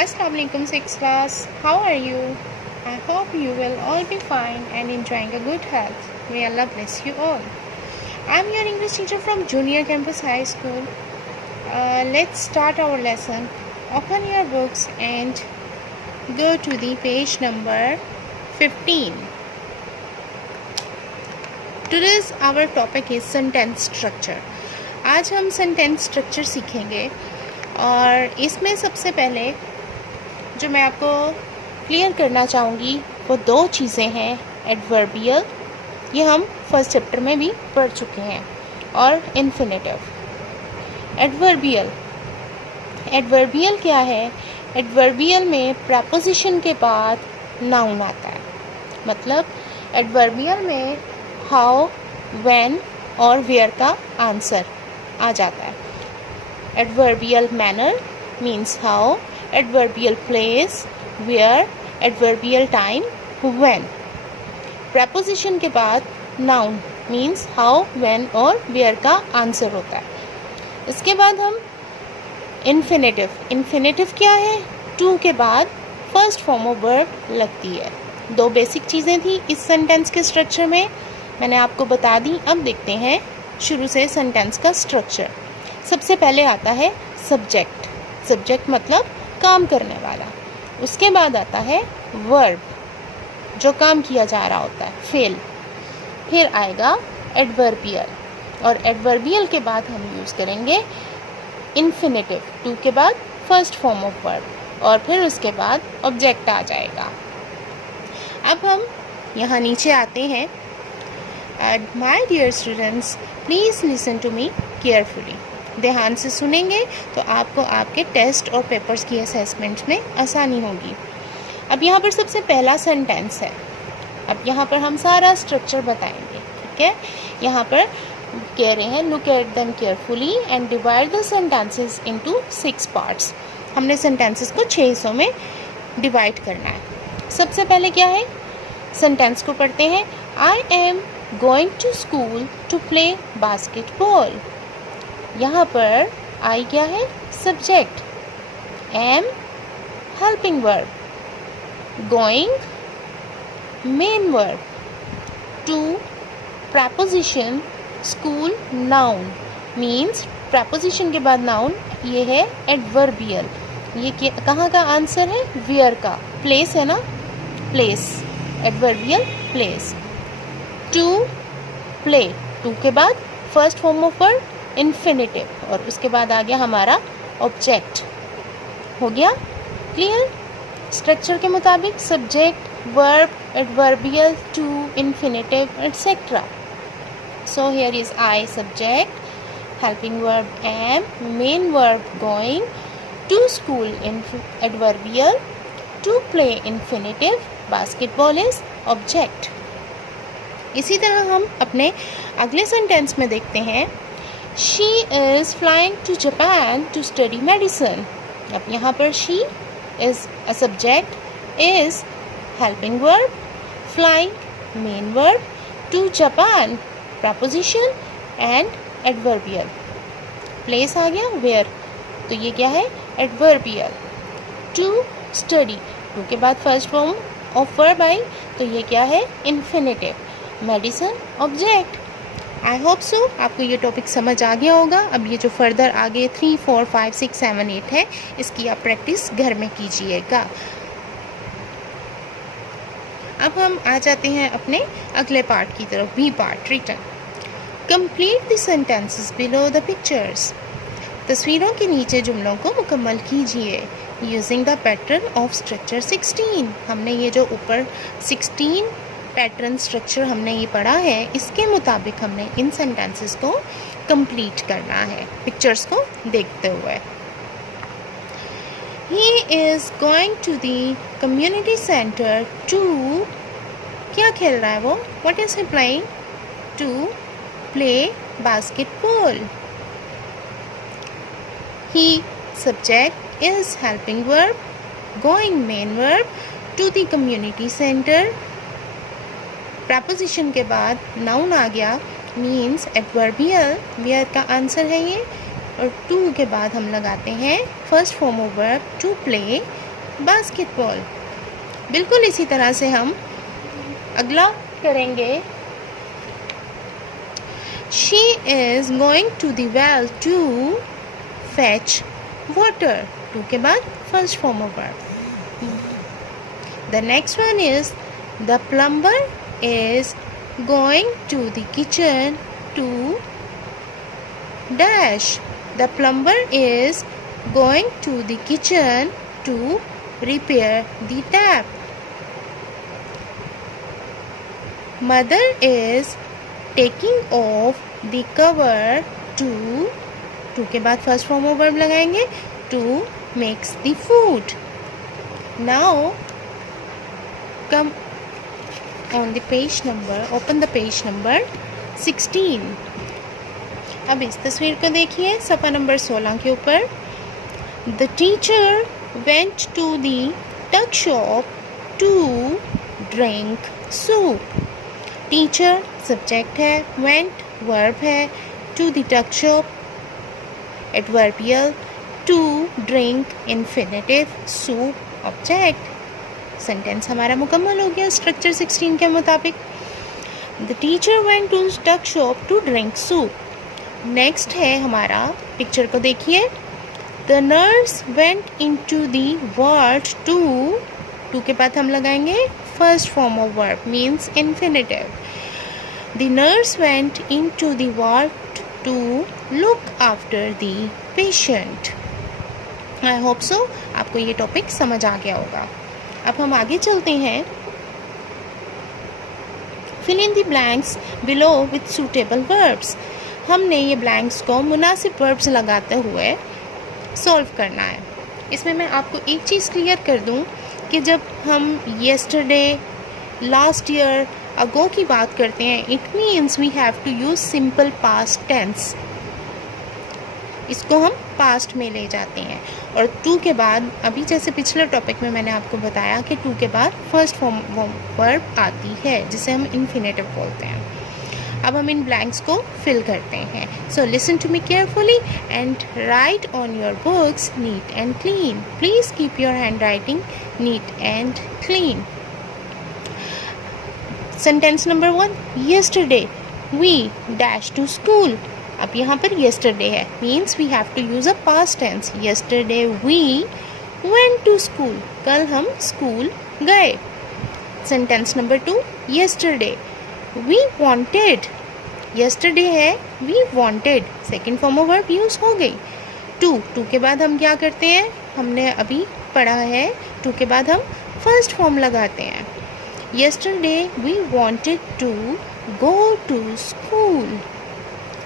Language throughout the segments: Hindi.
Assalamu alaikum 6th class. How are you? I hope you will all be fine and enjoying a good health. May Allah bless you all. I'm your English teacher from Junior Campus High School. Let's start our lesson. Open your books and go to the page number 15. Today's our topic is sentence structure. आज हम sentence structure सीखेंगे और इसमें सबसे पहले जो मैं आपको क्लियर करना चाहूँगी वो दो चीज़ें हैं. एडवर्बियल, ये हम फर्स्ट चैप्टर में भी पढ़ चुके हैं, और इन्फिनेटिव. एडवर्बियल क्या है? एडवर्बियल में प्रपोजिशन के बाद नाउन आता है. मतलब एडवर्बियल में हाउ, व्हेन और वेयर का आंसर आ जाता है. Adverbial manner means how, adverbial place, where, adverbial time, when. preposition के बाद noun means how, when और where का आंसर होता है. इसके बाद हम infinitive क्या है? to के बाद फर्स्ट फॉर्म ऑफ वर्ब लगती है. दो बेसिक चीज़ें थी इस सेंटेंस के स्ट्रक्चर में, मैंने आपको बता दी. अब देखते हैं शुरू से सेंटेंस का स्ट्रक्चर. सबसे पहले आता है सब्जेक्ट. सब्जेक्ट मतलब काम करने वाला. उसके बाद आता है वर्ब, जो काम किया जा रहा होता है, फेल. फिर आएगा एडवर्बियल, और एडवर्बियल के बाद हम यूज़ करेंगे इन्फिनेटिव. टू के बाद फर्स्ट फॉर्म ऑफ वर्ब, और फिर उसके बाद ऑब्जेक्ट आ जाएगा. अब हम यहाँ नीचे आते हैं. My dear students, please listen to me carefully. ध्यान से सुनेंगे तो आपको आपके टेस्ट और पेपर्स की असेसमेंट में आसानी होगी. अब यहाँ पर सबसे पहला सेंटेंस है. अब यहाँ पर हम सारा स्ट्रक्चर बताएंगे, ठीक है. यहाँ पर कह रहे हैं look at them carefully and divide the sentences into 6 parts. हमने सेंटेंसेस को 6 हिस्सों में डिवाइड करना है. सबसे पहले क्या है? सेंटेंस को पढ़ते हैं. I am going to school to play basketball. यहाँ पर आई क्या है? Subject. Am helping verb. Going main verb. To preposition. School noun means preposition के बाद नाउन. ये है एडवर्बियल. ये कहाँ का आंसर है? वेयर का. प्लेस है ना, place. Adverbial place. To play. To के बाद first form of verb infinitive, और उसके बाद आ गया हमारा ऑब्जेक्ट. हो गया क्लियर? स्ट्रक्चर के मुताबिक subject, verb, adverbial, to, infinitive etcetera. So here is I subject, helping verb am, main verb going, to school adverbial, to play infinitive, basketball is object. इसी तरह हम अपने अगले सेंटेंस में देखते हैं. She is flying to Japan to study medicine. अब यहाँ पर she is a subject, is helping verb, flying main verb, to Japan preposition and adverbial. Place आ गया where, तो ये क्या है? adverbial. To study, to के बाद first form of verb आई, तो ये क्या है? infinitive. medicine object. आई होप सो आपको ये टॉपिक समझ आ गया होगा. अब ये जो फर्दर आगे 3, 4, 5, 6, 7, 8 है, इसकी आप प्रैक्टिस घर में कीजिएगा. अब हम आ जाते हैं अपने अगले पार्ट की तरफ. B part, written. Complete the sentences below the pictures. तस्वीरों के नीचे जुमलों को मुकम्मल कीजिए using the pattern of structure 16. हमने ये जो ऊपर 16 पैटर्न स्ट्रक्चर हमने ये पढ़ा है, इसके मुताबिक हमने इन सेंटेंसेस को कंप्लीट करना है पिक्चर्स को देखते हुए. He is going to the community centre to, क्या खेल रहा है वो? What is he playing? To play basketball. He subject is helping verb, going main verb, to the community centre. Preposition के बाद नाउन आ गया, मीन्स एडवर्बियल, वेयर का आंसर है ये. और टू के बाद हम लगाते हैं first form of verb to play basketball. बिल्कुल इसी तरह से हम अगला करेंगे। She is going to the well to fetch water. To के बाद first form of verb. The next one is the plumber is going to the kitchen to dash. The plumber is going to the kitchen to repair the tap. Mother is taking off the cover to के बाद फर्स्ट फॉर्म ऑफ वर्ब लगाएंगे, to makes the food. Now come on the page number, open the page number 16. अब इस तस्वीर को देखिए सफ़ा नंबर 16 के ऊपर। The teacher went to the tuck shop to drink soup. Teacher subject है, वेंट वर्ब है, to the tuck shop adverbial, to drink infinitive, soup object. Sentence हमारा मुकम्मल हो गया स्ट्रक्चर 16 के मुताबिक। The teacher went to tuck shop to drink soup. Next है हमारा, पिक्चर को देखिए। The nurse went in to the ward to के बाद हम लगाएंगे first form of verb means infinitive. The nurse went in to the ward to look after the patient. I hope सो आपको ये टॉपिक समझ आ गया होगा। अब हम आगे चलते हैं। Fill in the blanks below with suitable verbs. हमने ये ब्लैंक्स को मुनासिब वर्ब्स लगाते हुए सॉल्व करना है। इसमें मैं आपको एक चीज़ क्लियर कर दूं कि जब हम येस्टरडे, लास्ट ईयर, अगो की बात करते हैं, it means we have to use simple past tense. इसको हम पास्ट में ले जाते हैं। और टू के बाद, अभी जैसे पिछले टॉपिक में मैंने आपको बताया कि टू के बाद फर्स्ट फॉर्म वर्ब आती है जिसे हम इन्फिनेटिव बोलते हैं। अब हम इन ब्लैंक्स को फिल करते हैं। So listen to me carefully and write on your books neat and clean. Please keep your hand writing neat and clean. Sentence number 1, yesterday we dash to school. अब यहाँ पर yesterday है, means we have to use a past tense. yesterday we went to school. कल हम स्कूल गए। Sentence number 2, yesterday we wanted. yesterday है, we wanted, second form of verb use हो गई। टू के बाद हम क्या करते हैं, हमने अभी पढ़ा है, टू के बाद हम फर्स्ट फॉर्म लगाते हैं। yesterday we wanted to go to school.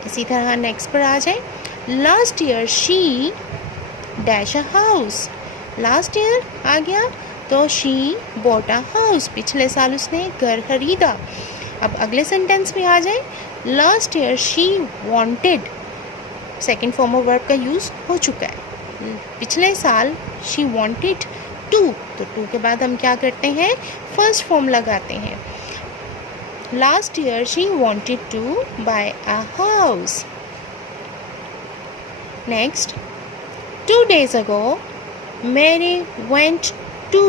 इसी तरह नेक्स्ट पर आ जाए। Last year she dash a house. Last year आ गया तो शी बॉट अ हाउस, पिछले साल उसने घर खरीदा। अब अगले सेंटेंस में आ जाए। Last year she wanted, second form of verb का यूज़ हो चुका है। पिछले साल शी वांटेड टू, तो टू के बाद हम क्या करते हैं, फर्स्ट फॉर्म लगाते हैं। Last year she wanted to buy a house. Next, 2 days ago Mary went to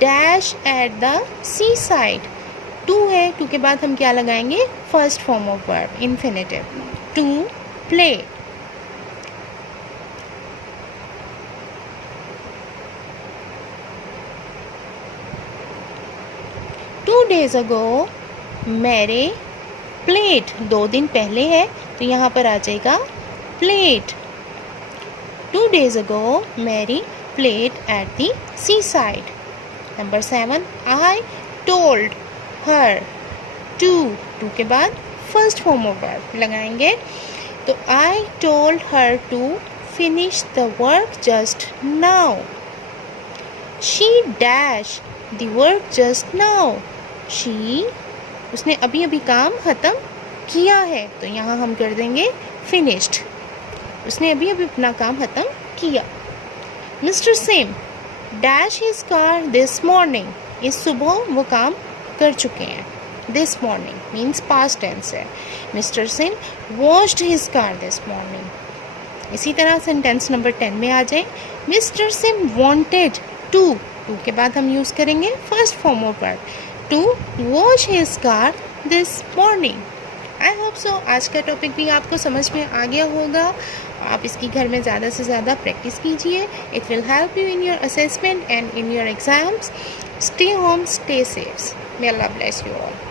dash at the seaside. To है, टू के बाद हम क्या लगाएंगे, first form of verb infinitive. To play. Two days ago Mary played, 2 दिन पहले है तो यहाँ पर आ जाएगा played. 2 days ago Mary played at the seaside. Number 7, I told her to के बाद फर्स्ट फॉर्म ऑफ वर्ब लगाएंगे तो I told her to finish the work just now. She dash the work just now. She, उसने अभी अभी काम ख़त्म किया है तो यहाँ हम कर देंगे फिनिश्ड, उसने अभी अभी अपना काम ख़त्म किया। Mr Sim dash his car this morning. इस सुबह वो काम कर चुके हैं। This morning means past tense है। Mr Sim washed his car this morning. इसी तरह सेंटेंस नंबर 10 में आ जाए। मिस्टर सिम वांटेड टू के बाद हम यूज़ करेंगे first form of verb, to wash his car this morning. I hope so आज का टॉपिक भी आपको समझ में आ गया होगा। आप इसकी घर में ज़्यादा से ज़्यादा प्रैक्टिस कीजिए। It will help you in your assessment and in your exams. Stay home, stay safe. May Allah bless you all.